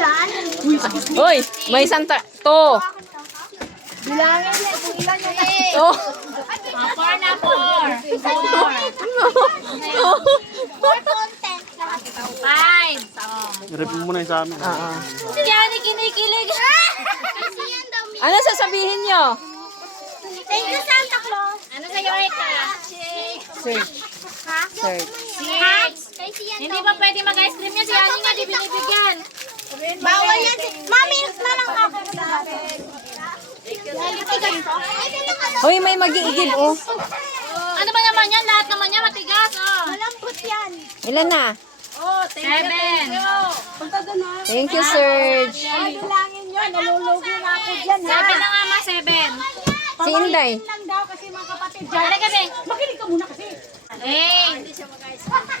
dyan. Uy, may isang to. Bilangin niya kung ilan yung To. Four na, four. for content. Five. I-review mo na yung sa amin. Si Yani kinikilig. Kasi yan daw. Ano sasabihin nyo? Thank you, Santa Claus. Ano sa'yo, Eka? Search. Ha? Search. Six. Kasi yan Hindi daw. ba pwede mag-ice cream yan? Si Yani nga, di binibigyan. Bawal yan. Mami, na lang ako sa akin. Uy, may mag-iigib oh. Ano ba naman yan? Lahat naman yan matigas. Oh. Malambot yan. Ilan na? Seven. Thank you, Serge. Bilangin nyo, nalulugi na ako dyan, ha? Seven na nga, ma. Seven. Si Inday. Lang daw kasi mga kapatid dyan. Dali kami. Makinig ka muna kasi. Eh.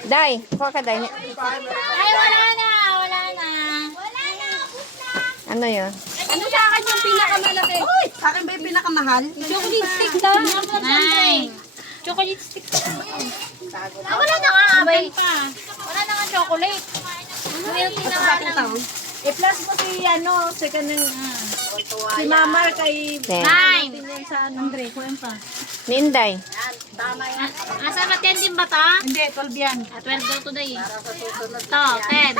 Day. Kuha ka, Day. Ay, wala na. Wala na. Wala na, ubus na. Ano yun? Ano sa akin yung pinakamalaki? Uy, sa akin ba yung pinakamahal? Chocolate stick daw. Nine. Chocolate stick. Wala na nga, abay. Pa. Wala na nga chocolate. Milky na nga lang. I-plus mo si, second ng, si Mamar kay, Nine. sa Andre, kuya pa. Ni Inday. Asa ba 10 din ba ta? Hindi, 12 yan. 12 daw today. Ito, 10.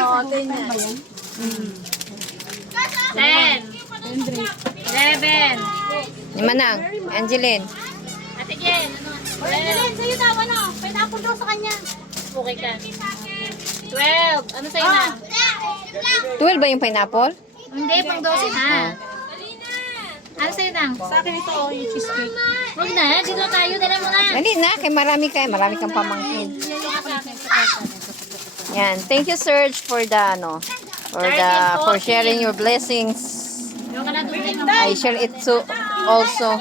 Oo, 10 yan. 10. 11. Ni Manang. Angeline. Ate Jen, ano? Ayun, sa'yo daw, pineapple daw sa kanya. Okay ka. 12. Ano sa'yo na? 12 ba yung pineapple? Hindi, pang 12 na. Ano sa'yo na? Sa akin ito, yung cheesecake. Huwag na, dito na tayo. Dala mo na. Dali na, kay marami kang pamangkin. Yan. Thank you, Serge, for the, for sharing your blessings. Huwag ka na doon. I share it to also.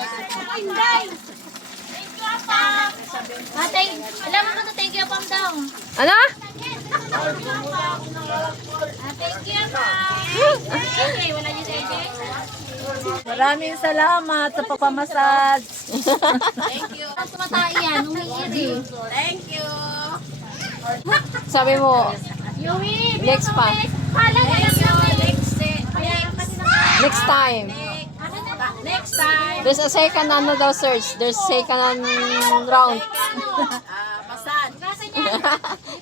Alam mo na, thank you, Pam daw. Ano? Thank you, Pam. Okay, wala niyo sa AJ? Maraming salamat sa papamassage. Thank you. Ang tumatay yan, umiiri. Thank you. Sabi mo, Yui, next pa. Pala na lang namin. Next time. Next time. There's a second daw, Serge. There's second round. Massage.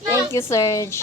Thank you, Serge.